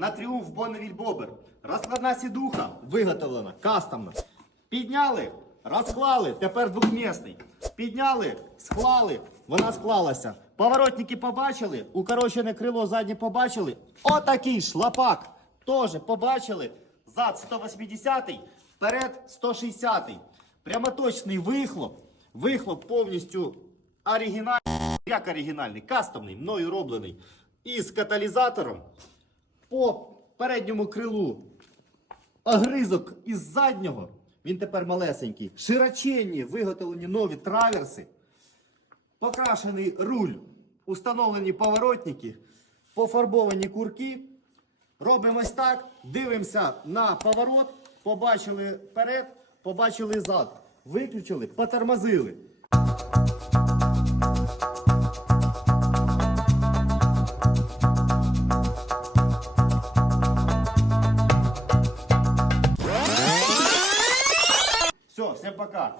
на тріумф Бонневіль Бобер. Розкладна сідуха виготовлена, кастомно. Підняли, розклали, тепер двохмісний. Підняли, склали, вона склалася. Поворотники побачили, укорочене крило заднє побачили. Отакий шлапак. Теж побачили. Зад 180, вперед 160. Прямоточний вихлоп. Вихлоп повністю оригінальний. Як оригінальний, кастомний, мною роблений. Із каталізатором. По передньому крилу огризок із заднього. Він тепер малесенький. Широченні виготовлені нові траверси. Покрашений руль. Установлені поворотники. Пофарбовані курки. Робимо ось так. Дивимося на поворот. Побачили вперед, побачили зад. Виключили, потормозили. Все, всем пока.